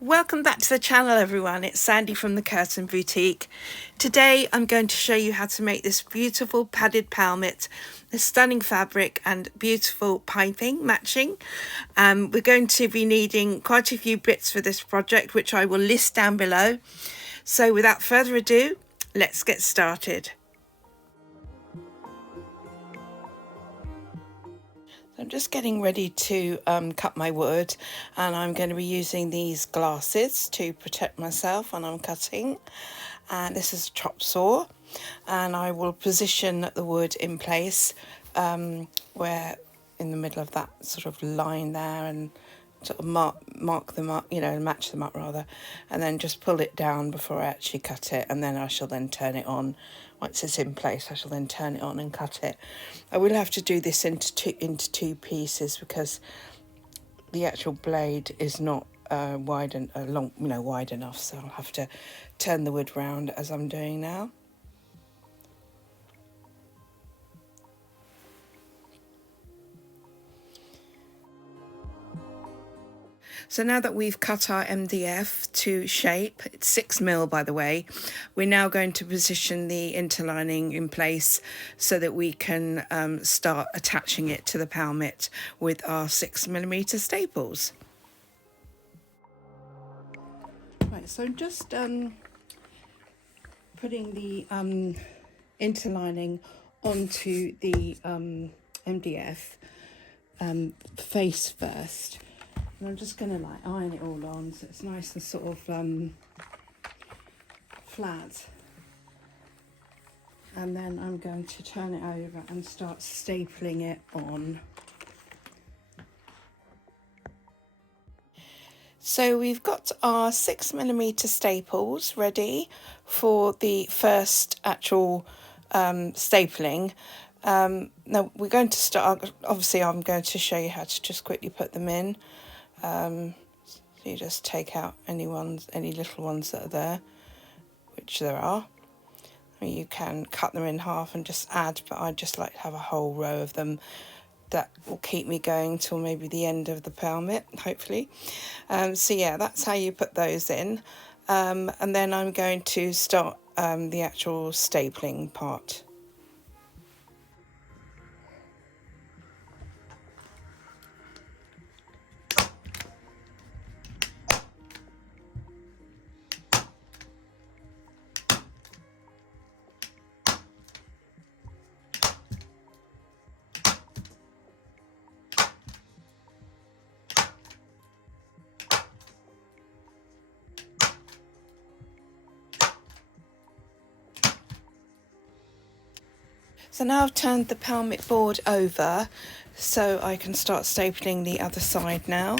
Welcome back to the channel, everyone. It's Sandy from the Curtain Boutique. Today I'm going to show you how to make this beautiful padded pelmet, a stunning fabric and beautiful piping matching. We're going to be needing quite a few bits for this project, which I will list down below. So without further ado, let's get started. I'm just getting ready to cut my wood, and I'm going to be using these glasses to protect myself when I'm cutting. And this is a chop saw, and I will position the wood in place where in the middle of that sort of line there, and sort of mark them up, match them up rather, and then just pull it down before I actually cut it, and then I shall then turn it on. Once it's in place, I shall then turn it on and cut it. I will have to do this into two pieces because the actual blade is not wide enough, so I'll have to turn the wood round as I'm doing now. So now that we've cut our MDF to shape, it's 6mm by the way, we're now going to position the interlining in place so that we can start attaching it to the pelmet with our 6mm staples. Right, so I'm just putting the interlining onto the MDF face first. And I'm just going to iron it all on so it's nice and sort of flat. And then I'm going to turn it over and start stapling it on. So we've got our 6mm staples ready for the first actual stapling. Now we're going to start, obviously I'm going to show you how to just quickly put them in. So you just take out any little ones that are there, which there are. You can cut them in half and just add, but I just like to have a whole row of them. That will keep me going till maybe the end of the pelmet, hopefully. So yeah, that's how you put those in. And then I'm going to start the actual stapling part. So now I've turned the pelmet board over so I can start stapling the other side now.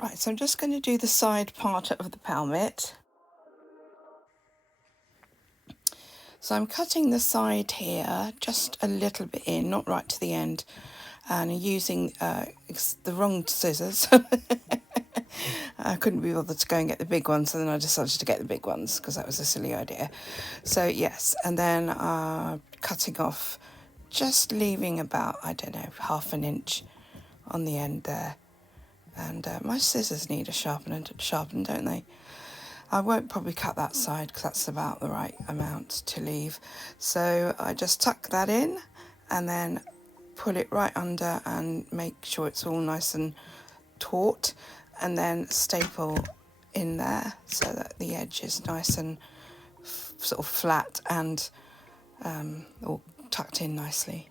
Right, so I'm just going to do the side part of the pelmet. So I'm cutting the side here just a little bit in, not right to the end, and using the wrong scissors. I couldn't be bothered to go and get the big ones, so then I decided to get the big ones because that was a silly idea. So yes, and then cutting off, just leaving about, I don't know, ½ an inch on the end there. And my scissors need a sharpen, don't they? I won't probably cut that side because that's about the right amount to leave. So I just tuck that in and then pull it right under and make sure it's all nice and taut, and then staple in there so that the edge is nice and sort of flat and all tucked in nicely.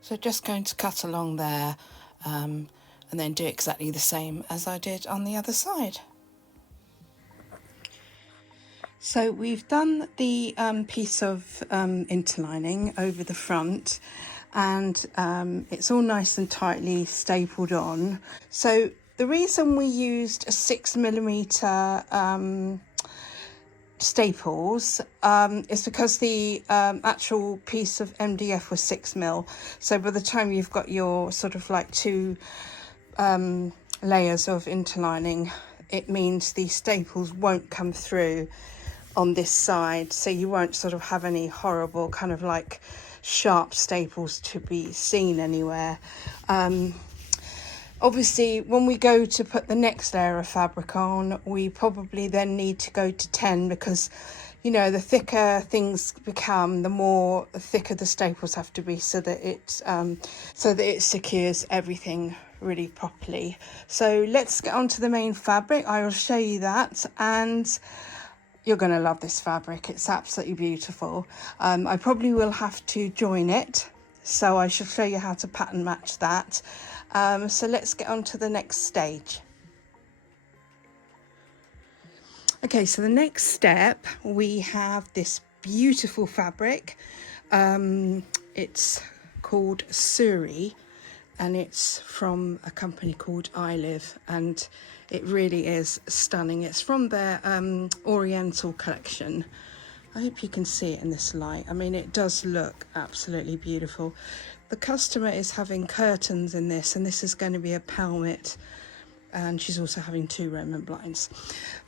So just going to cut along there and then do exactly the same as I did on the other side. So we've done the piece of interlining over the front, and it's all nice and tightly stapled on. So The reason we used a 6mm staples is because the actual piece of MDF was 6mm. So by the time you've got your sort of like two layers of interlining, it means the staples won't come through on this side, so you won't sort of have any horrible kind of like sharp staples to be seen anywhere. Obviously, when we go to put the next layer of fabric on, we probably then need to go to 10, because, you know, the thicker things become, the more thicker the staples have to be, so that it secures everything really properly. So let's get on to the main fabric. I will show you that, and you're going to love this fabric. It's absolutely beautiful. I probably will have to join it, so I shall show you how to pattern match that. So let's get on to the next stage. Okay, so the next step, we have this beautiful fabric. It's called Suri, and it's from a company called I Live, and it really is stunning. It's from their Oriental collection. I hope you can see it in this light. I mean, it does look absolutely beautiful. The customer is having curtains in this, and this is going to be a pelmet, and she's also having 2 Roman blinds.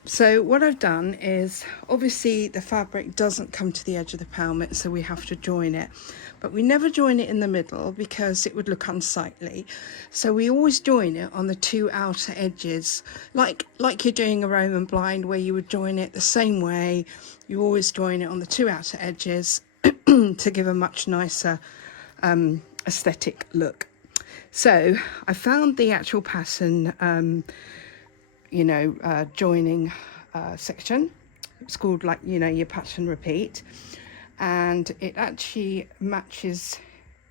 So what I've done is, obviously the fabric doesn't come to the edge of the pelmet, so we have to join it, but we never join it in the middle because it would look unsightly. So we always join it on the 2 outer edges, like you're doing a Roman blind, where you would join it the same way. You always join it on the 2 outer edges to give a much nicer aesthetic look. So I found the actual pattern joining section. It's called, like, you know, your pattern repeat, and it actually matches.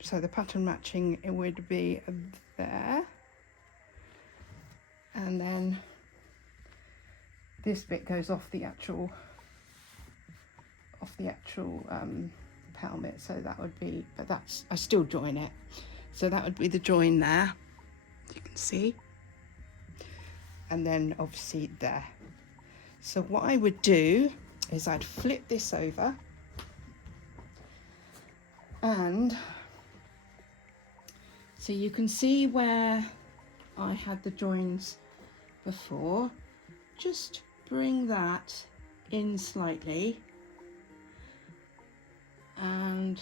So the pattern matching, it would be there, and then this bit goes off the actual pelmet, so that would be, but that's, I still join it, so that would be the join there, you can see, and then obviously there. So what I would do is I'd flip this over, and so you can see where I had the joins before. Just bring that in slightly, and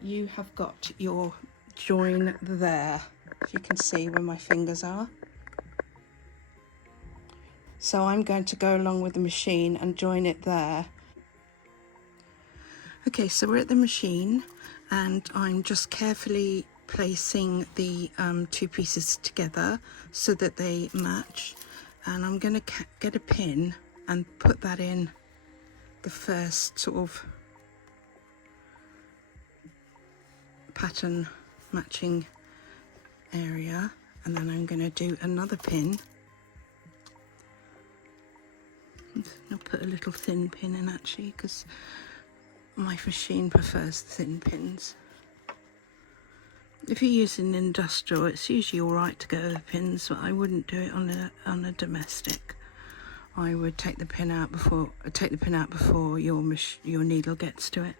you have got your join there, as you can see where my fingers are. So I'm going to go along with the machine and join it there. Okay, so we're at the machine, and I'm just carefully placing the 2 pieces together so that they match, and I'm going to get a pin and put that in the first sort of pattern matching area, and then I'm going to do another pin. I'll put a little thin pin in, actually, because my machine prefers thin pins. If you're using industrial, it's usually all right to go over pins, but I wouldn't do it on a domestic. I would take the pin out before your needle gets to it.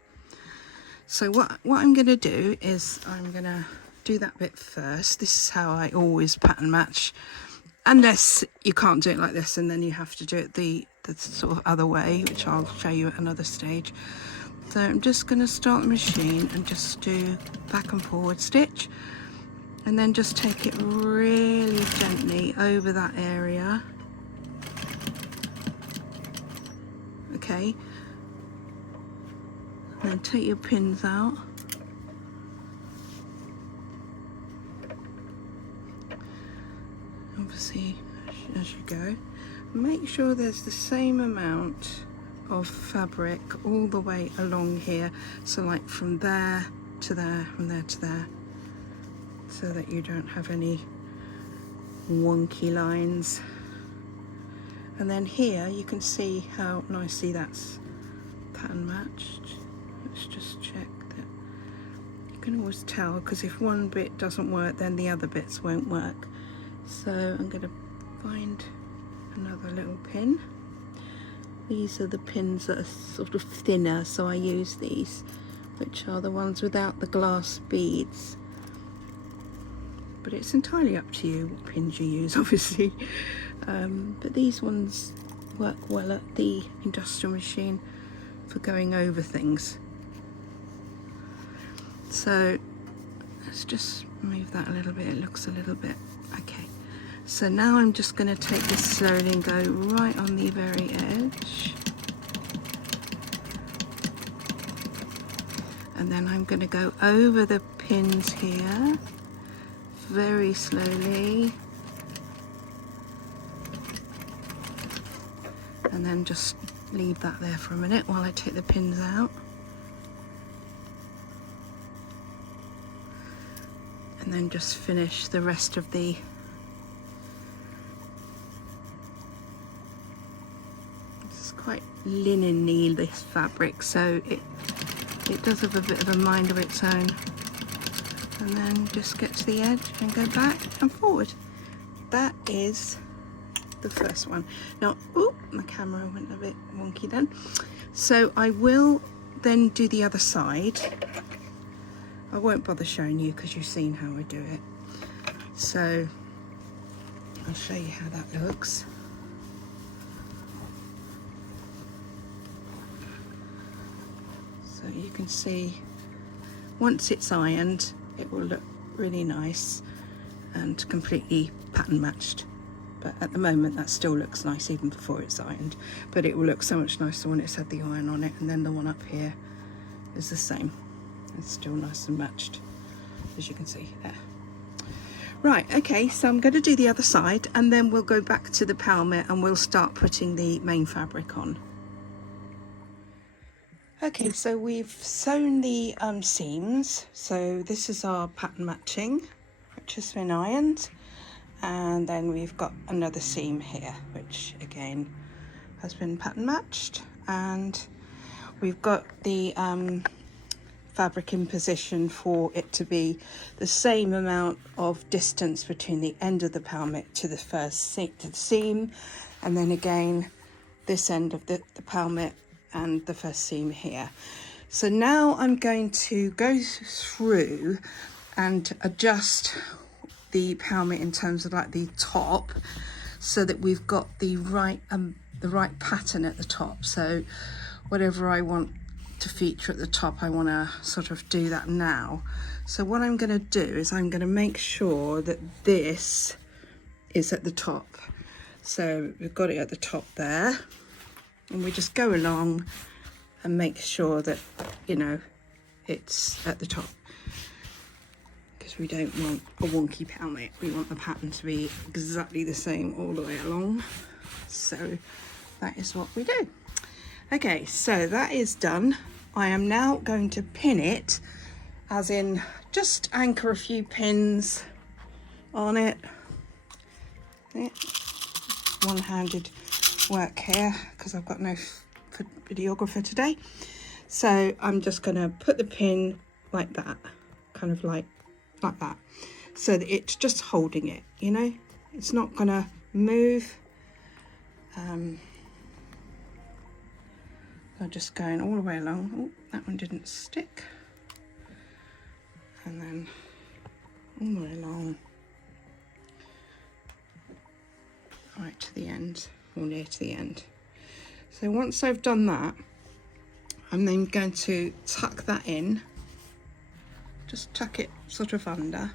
So what I'm going to do is I'm going to do that bit first. This is how I always pattern match, unless you can't do it like this, and then you have to do it the sort of other way, which I'll show you at another stage. So I'm just going to start the machine and just do back and forward stitch, and then just take it really gently over that area. Okay, and then take your pins out. Obviously, as you go, make sure there's the same amount of fabric all the way along here, so like from there to there, from there to there, so that you don't have any wonky lines. And then here you can see how nicely that's pattern matched. Let's just check that. You can always tell, because if one bit doesn't work, then the other bits won't work. So I'm going to find another little pin. These are the pins that are sort of thinner, so I use these, which are the ones without the glass beads. But it's entirely up to you what pins you use, obviously. But these ones work well at the industrial machine for going over things. So let's just move that a little bit. It looks a little bit okay. So now I'm just going to take this slowly and go right on the very edge. And then I'm going to go over the pins here very slowly. And then just leave that there for a minute while I take the pins out. And then just finish the rest of the quite linen-y, this fabric, so it does have a bit of a mind of its own. And then just get to the edge and go back and forward. That is the first one. Now, oop, my camera went a bit wonky then. So I will then do the other side. I won't bother showing you because you've seen how I do it. So I'll show you how that looks. So you can see once it's ironed, it will look really nice and completely pattern matched. But at the moment that still looks nice even before it's ironed. But it will look so much nicer when it's had the iron on it, and then the one up here is the same. It's still nice and matched, as you can see there. Right, okay, so I'm going to do the other side and then we'll go back to the pelmet and we'll start putting the main fabric on. Okay, so we've sewn the seams. So this is our pattern matching, which has been ironed. And then we've got another seam here, which again has been pattern matched. And we've got the fabric in position for it to be the same amount of distance between the end of the pelmet to the first seam. And then again, this end of the pelmet and the first seam here. So now I'm going to go through and adjust the pelmet in terms of like the top, so that we've got the right pattern at the top. So whatever I want to feature at the top, I want to sort of do that now. So what I'm going to do is I'm going to make sure that this is at the top. So we've got it at the top there. And we just go along and make sure that, you know, it's at the top. Because we don't want a wonky pelmet. We want the pattern to be exactly the same all the way along. So that is what we do. Okay, so that is done. I am now going to pin it, as in just anchor a few pins on it. One-handed work here because I've got no videographer today. So I'm just going to put the pin like that, kind of like that, so that it's just holding it, you know, it's not going to move. I'm just going all the way along. Oh, that one didn't stick. And then all the way along, right to the end, or near to the end. So once I've done that, I'm then going to tuck that in, just tuck it sort of under,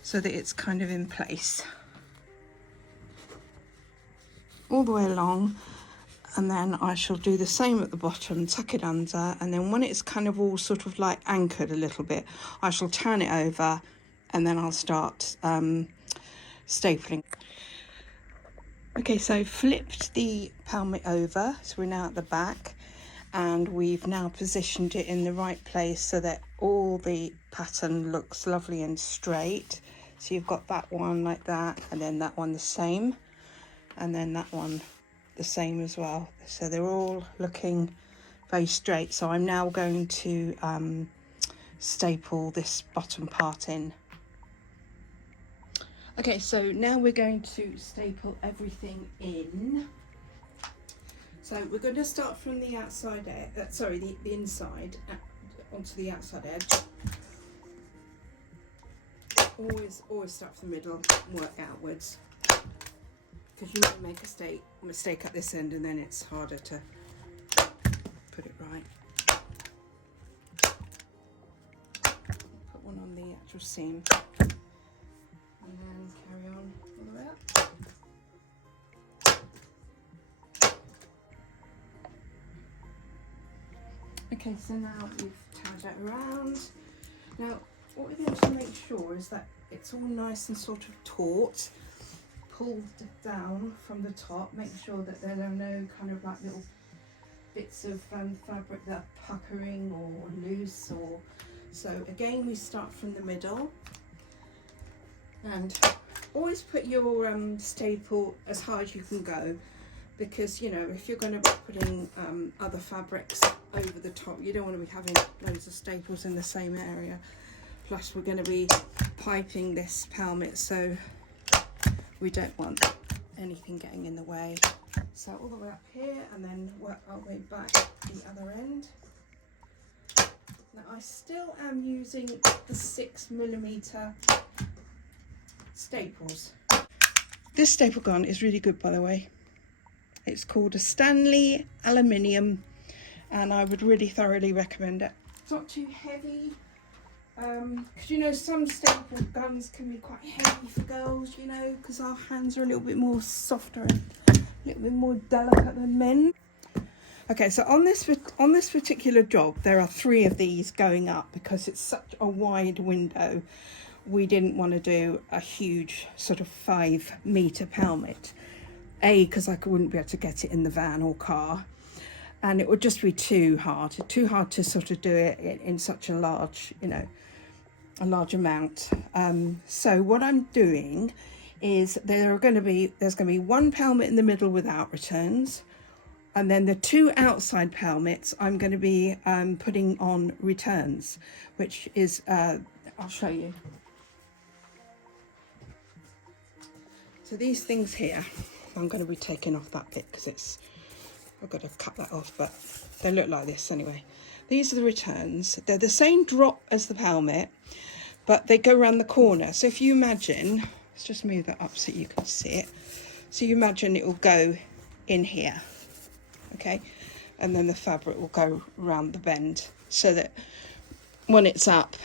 so that it's kind of in place all the way along. And then I shall do the same at the bottom, tuck it under, and then when it's kind of all sort of like anchored a little bit, I shall turn it over and then I'll start stapling. Okay, so flipped the pelmet over, so we're now at the back, and we've now positioned it in the right place so that all the pattern looks lovely and straight. So you've got that one like that, and then that one the same, and then that one the same as well. So they're all looking very straight. So I'm now going to staple this bottom part in. Okay, so now we're going to staple everything in. So we're going to start from the outside edge, the inside onto the outside edge. Always start from the middle and work outwards, because you might make a mistake at this end and then it's harder to put it right. Put one on the actual seam and then carry on all the way up. Okay, so now we've tied that around. Now what we're going to make sure is that it's all nice and sort of taut, pulled down from the top. Make sure that there are no kind of like little bits of fabric that are puckering or loose, or so again we start from the middle, and always put your staple as high as you can go, because you know, if you're going to be putting other fabrics over the top, you don't want to be having loads of staples in the same area. Plus we're going to be piping this pelmet, so we don't want anything getting in the way. So all the way up here, and then work our way back the other end. Now I still am using the 6mm staples. This staple gun is really good, by the way. It's called a Stanley Aluminium, and I would really thoroughly recommend it. It's not too heavy, because you know some staple guns can be quite heavy for girls, you know, because our hands are a little bit more softer and a little bit more delicate than men. Okay, so on this particular job there are 3 of these going up, because it's such a wide window. We didn't want to do a huge sort of 5-meter pelmet, because I wouldn't be able to get it in the van or car, and it would just be too hard to sort of do it in such a large, you know, a large amount. So what I'm doing is there's going to be 1 pelmet in the middle without returns, and then the 2 outside pelmets I'm going to be putting on returns, which is I'll show you. So these things here, I'm going to be taking off that bit because I've got to cut that off, but they look like this anyway. These are the returns. They're the same drop as the pelmet, but they go around the corner. So if you imagine, let's just move that up so you can see it. So you imagine it will go in here, okay? And then the fabric will go around the bend, so that when it's up,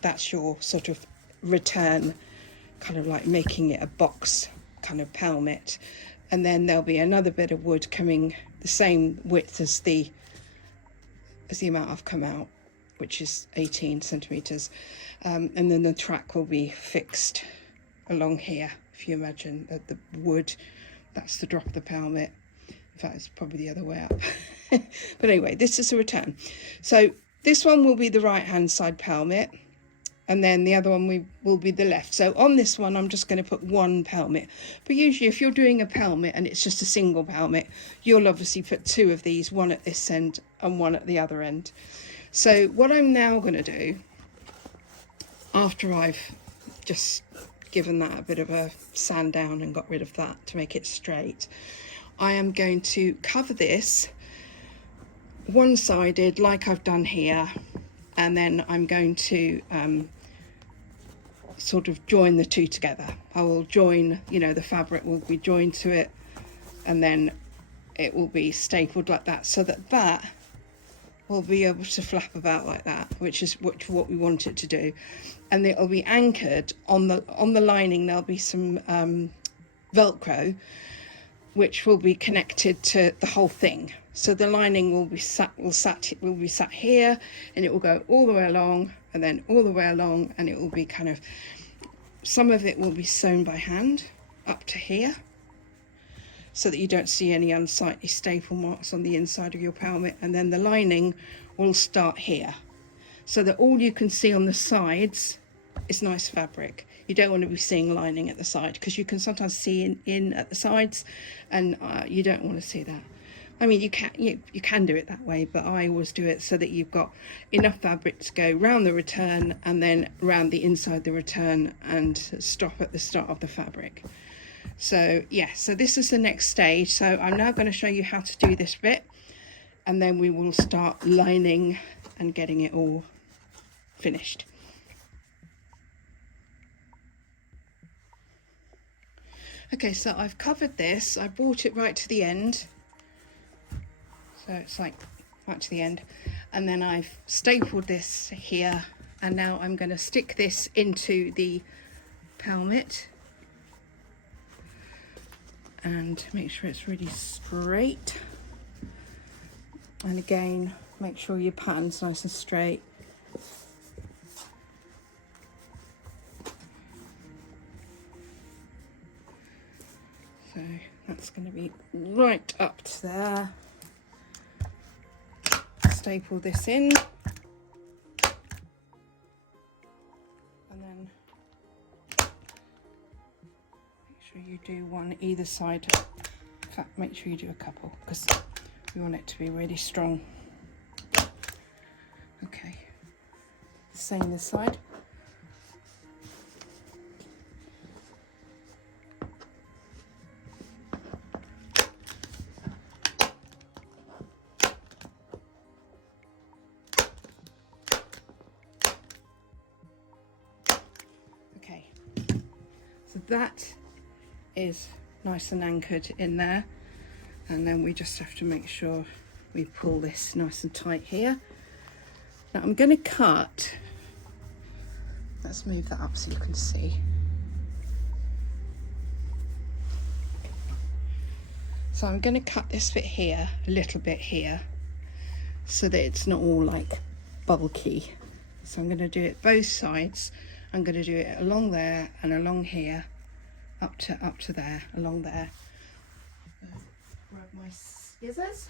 that's your sort of return, kind of like making it a box kind of pelmet. And then there'll be another bit of wood coming the same width as the amount I've come out, which is 18 centimeters, and then the track will be fixed along here. If you imagine that the wood, that's the drop of the pelmet. In fact, it's probably the other way up. But anyway, this is a return. So this one will be the right hand side pelmet, and then the other one will be the left. So on this one I'm just going to put 1 pelmet, but usually if you're doing a pelmet and it's just a single pelmet, you'll obviously put 2 of these, 1 at this end and 1 at the other end. So what I'm now going to do, after I've just given that a bit of a sand down and got rid of that to make it straight, I am going to cover this one-sided like I've done here, and then I'm going to sort of join the 2 together. I will join, you know, the fabric will be joined to it, and then it will be stapled like that, so that will be able to flap about like that, which is what we want it to do. And it'll be anchored on the lining. There'll be some Velcro, which will be connected to the whole thing. So the lining will be sat here, and it will go all the way along, and then all the way along, and it will be kind of, some of it will be sewn by hand up to here, so that you don't see any unsightly staple marks on the inside of your pelmet. And then the lining will start here, so that all you can see on the sides is nice fabric. You don't want to be seeing lining at the side, because you can sometimes see in at the sides, and you don't want to see that. I mean, you can do it that way, but I always do it so that you've got enough fabric to go round the return and then round the inside the return and stop at the start of the fabric. So yeah, so this is the next stage. So I'm now going to show you how to do this bit, and then we will start lining and getting it all finished. Okay, so I've covered this. I brought it right to the end. So it's like right to the end. And then I've stapled this here. And now I'm going to stick this into the pelmet. And make sure it's really straight. And again, make sure your pattern's nice and straight. So that's going to be right up to there. Staple this in. And then make sure you do one either side. In fact, make sure you do a couple because we want it to be really strong. Okay, same this side. Okay, so that is nice and anchored in there, and then we just have to make sure we pull this nice and tight here. Now I'm going to cut, let's move that up so you can see. So I'm going to cut this bit here, a little bit here, so that it's not all like bulky. So I'm going to do it both sides. I'm going to do it along there and along here, up to there, along there. Grab my scissors.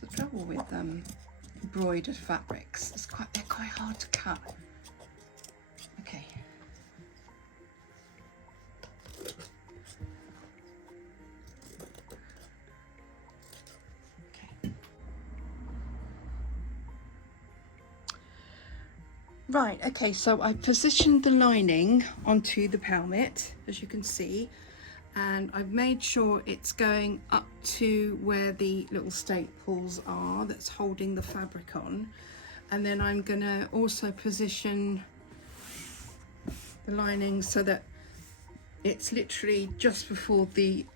The trouble with embroidered fabrics, they're quite hard to cut. Okay. Okay. Right, okay, so I positioned the lining onto the pelmet, as you can see, and I've made sure it's going up to where the little staples are that's holding the fabric on. And then I'm going to also position the lining so that it's literally just before the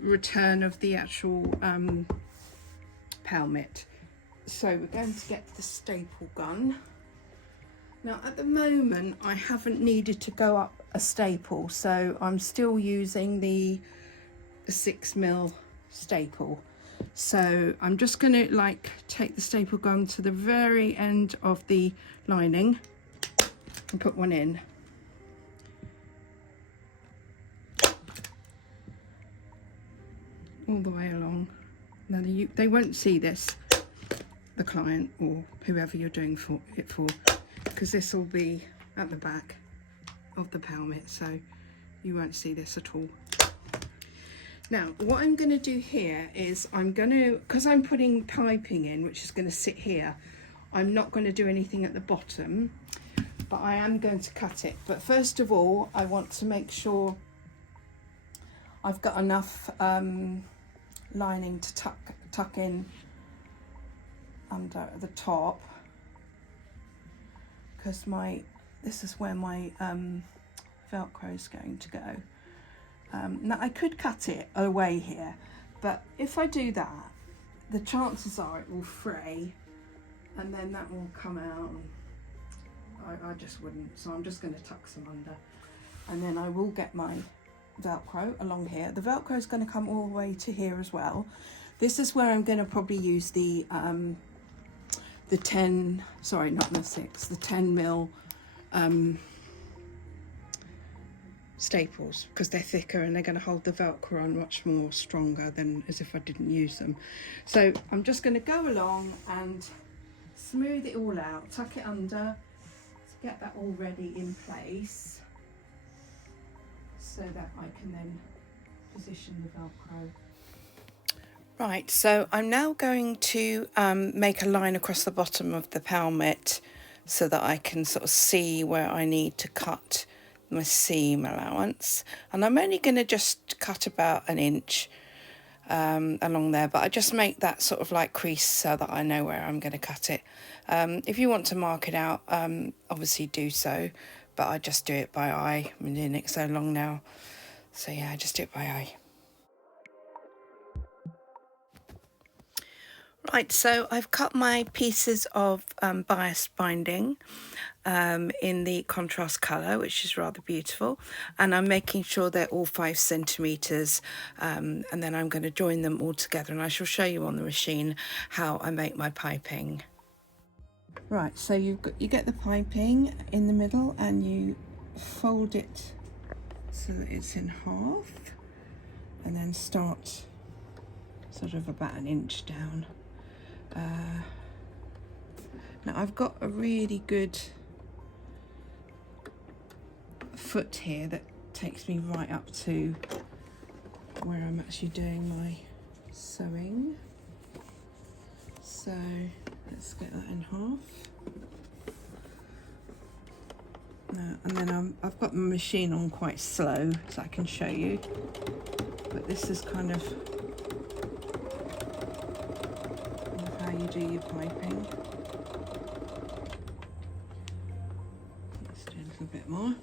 return of the actual pelmet. So we're going to get the staple gun. Now at the moment I haven't needed to go up a staple, so I'm still using the 6mm staple. So I'm just going to like take the staple gun to the very end of the lining and put one in. All the way along. Now they won't see this, the client or whoever you're doing it for, because this will be at the back of the pelmet, so you won't see this at all. Now what I'm going to do here is because I'm putting piping in which is going to sit here, I'm not going to do anything at the bottom, but I am going to cut it. But first of all I want to make sure I've got enough lining to tuck in under the top, because this is where my Velcro is going to go. Now I could cut it away here, but if I do that, the chances are it will fray and then that will come out. I just wouldn't, so I'm just going to tuck some under, and then I will get my Velcro along here. The Velcro is going to come all the way to here as well. This is where I'm going to probably use the 10, sorry, not the 6, the 10mm staples because they're thicker and they're going to hold the Velcro on much more stronger than as if I didn't use them. So I'm just going to go along and smooth it all out, tuck it under to get that all ready in place so that I can then position the Velcro. Right, so I'm now going to make a line across the bottom of the Pelmet so that I can sort of see where I need to cut my seam allowance, and I'm only going to just cut about an inch along there, but I just make that sort of like crease so that I know where I'm going to cut it. If you want to mark it out, obviously do so, but I just do it by eye. I've been doing it so long now, so yeah, I just do it by eye. Right, so I've cut my pieces of bias binding in the contrast colour, which is rather beautiful, and I'm making sure they're all 5 centimetres, and then I'm going to join them all together, and I shall show you on the machine how I make my piping. Right, so you get the piping in the middle and you fold it so that it's in half, and then start sort of about an inch down. Now I've got a really good foot here that takes me right up to where I'm actually doing my sewing. So let's get that in half. Now, and then I've got my machine on quite slow so I can show you, but this is kind of how you do your piping. Let's do a little bit more.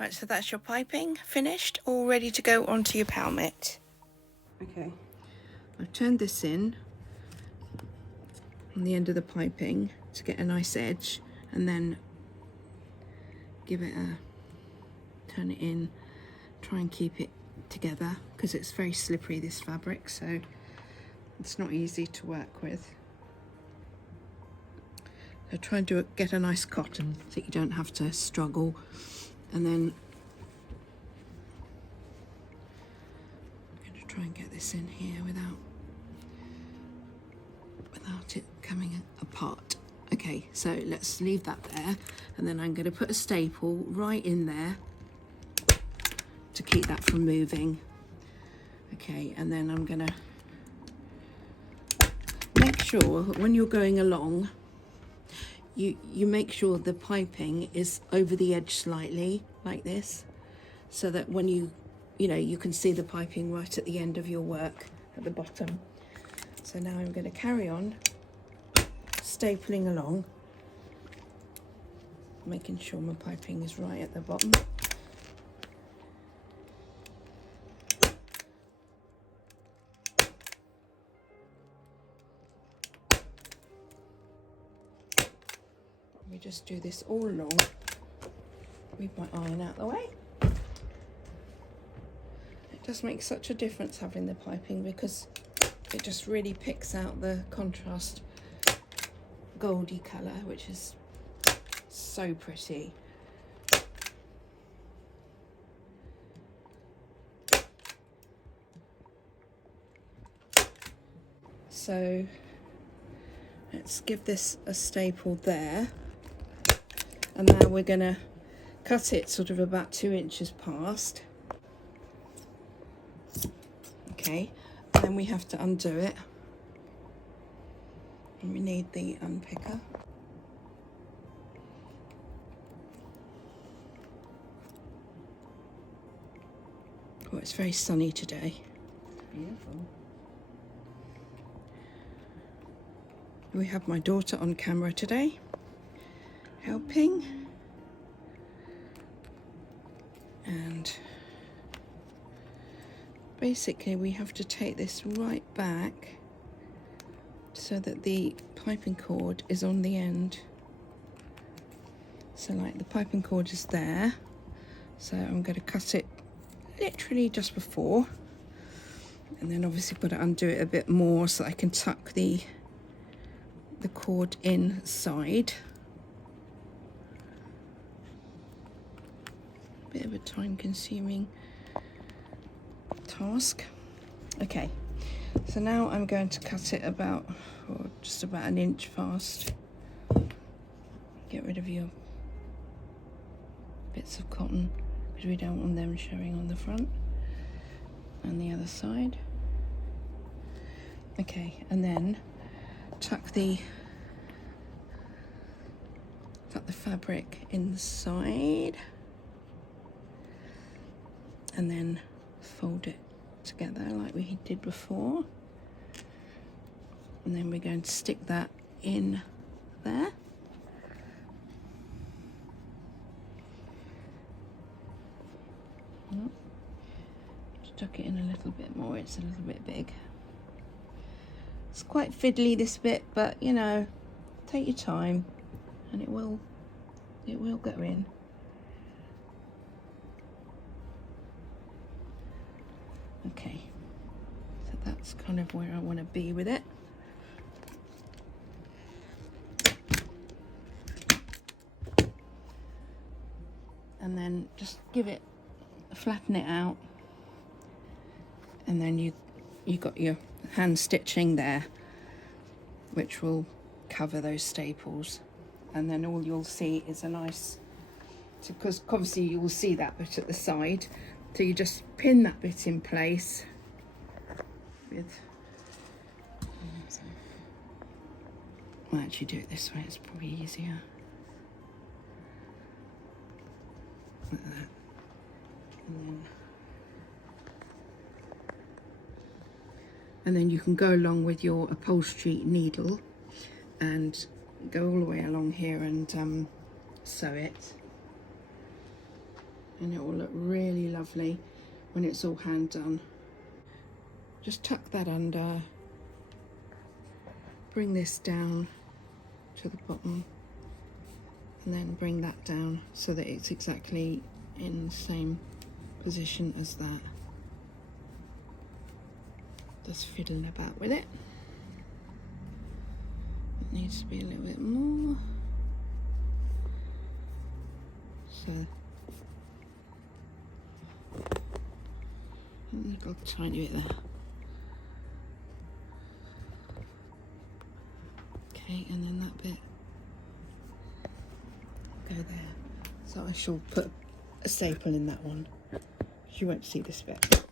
Right, so that's your piping finished, all ready to go onto your Pelmet. Okay, I've turned this in on the end of the piping to get a nice edge, and then give it a turn it in, try and keep it together because it's very slippery, this fabric, so it's not easy to work with. So try and get a nice cotton so you don't have to struggle. And then I'm going to try and get this in here without it coming apart. Okay, so let's leave that there, and then I'm going to put a staple right in there to keep that from moving. Okay, and then I'm going to make sure that when you're going along, you make sure the piping is over the edge slightly like this, so that when you can see the piping right at the end of your work at the bottom. So now I'm going to carry on stapling along, making sure my piping is right at the bottom. We just do this all along. Move my iron out the way. It does make such a difference having the piping because it just really picks out the contrast goldy colour, which is so pretty. So let's give this a staple there, and now we're going to cut it sort of about 2 inches past. Okay, and then we have to undo it And we need the unpicker. Oh, it's very sunny today. Beautiful. We have my daughter on camera today, helping. And basically we have to take this right back so that the piping cord is on the end. So like the piping cord is there, so I'm going to cut it literally just before, and then obviously got to undo it a bit more so I can tuck the cord inside. Bit of a time consuming task. Okay, so now I'm going to cut it about, just about an inch fast. Get rid of your bits of cotton because we don't want them showing on the front and the other side. Okay, and then tuck the fabric inside and then fold it together like we did before, and then we're going to stick that in there. Just tuck it in a little bit more, it's a little bit big. It's quite fiddly this bit, but you know, take your time and it will go in. Okay, so that's kind of where I want to be with it. And then just flatten it out, and then you got your hand stitching there, which will cover those staples, and then all you'll see is a nice, because obviously you will see that bit at the side, so you just pin that bit in place with, I'll actually do it this way, it's probably easier. Like that. And then you can go along with your upholstery needle and go all the way along here and sew it, and it will look really lovely when it's all hand done. Just tuck that under, bring this down to the bottom, and then bring that down so that it's exactly in the same position as that. Just fiddling about with it. It needs to be a little bit more. So I've got a tiny bit there. Okay, and then that bit go there. So I shall put a staple in that one. You won't see this bit.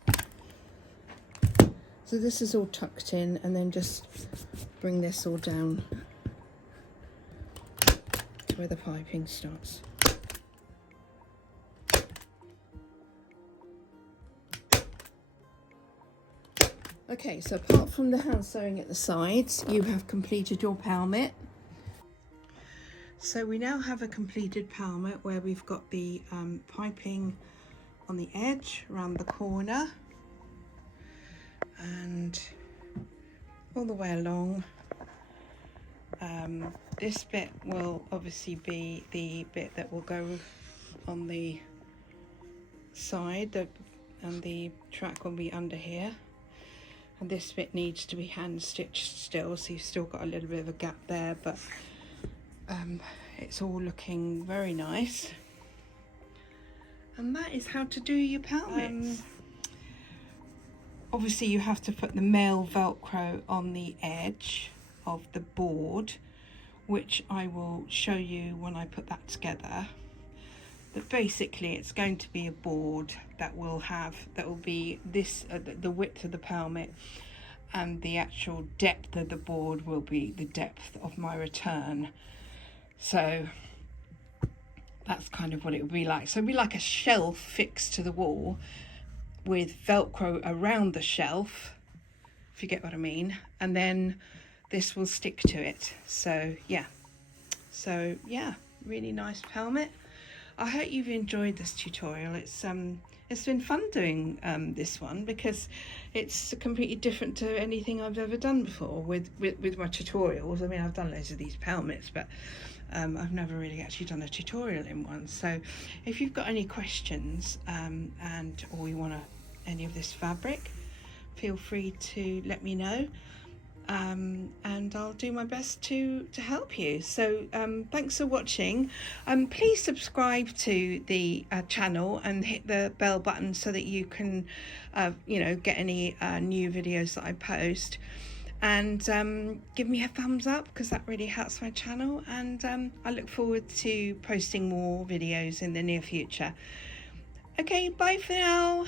So this is all tucked in, and then just bring this all down to where the piping starts. Okay, so apart from the hand sewing at the sides, you have completed your pelmet. So we now have a completed pelmet where we've got the piping on the edge, around the corner, and all the way along. This bit will obviously be the bit that will go on the side, and the track will be under here. And this bit needs to be hand stitched still, so you've still got a little bit of a gap there, but it's all looking very nice. And that is how to do your pelmets. Obviously you have to put the male Velcro on the edge of the board, which I will show you when I put that together. But basically it's going to be a board that will be this, the width of the pelmet, and the actual depth of the board will be the depth of my return. So that's kind of what it would be like. So it'd be like a shelf fixed to the wall with Velcro around the shelf, if you get what I mean, and then this will stick to it. So yeah, really nice pelmet. I hope you've enjoyed this tutorial. It's been fun doing this one because it's completely different to anything I've ever done before with my tutorials. I mean, I've done loads of these pelmets, but I've never really actually done a tutorial in one. So if you've got any questions or you want any of this fabric, feel free to let me know. And I'll do my best to help you. So thanks for watching. Please subscribe to the channel and hit the bell button so that you can get any new videos that I post, and give me a thumbs up because that really helps my channel, and I look forward to posting more videos in the near future. Okay, bye for now.